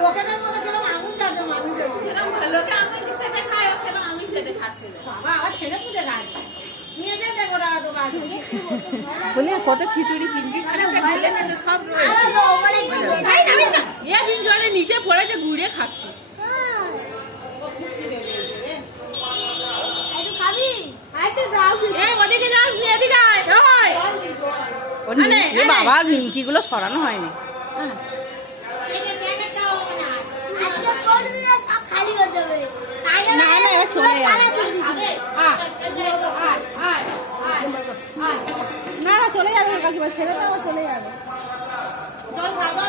লোকেদের মতো কিরকম আঙুল চাটে মানুষের লোকে আঙুল চেটে খায় সেরকম আঙুল চেটে খাচ্ছে বাবা আবার ছেড়ে পুজো গাছ নিয়ে যেতে দেখো ওরা তো গাছ বলে কত খিচুড়ি পিঙ্কি সব ইয়ে বিন জলে নিচে পড়েছে ঘুরে খাচ্ছে ওদিকে যাস নি এদিকে বাবা নিমকি গুলো সরানো হয়নি। না না চলে যাবে না না চলে যাবে কাকিমা ছেড়ে দাও চলে যাবে জল খাবো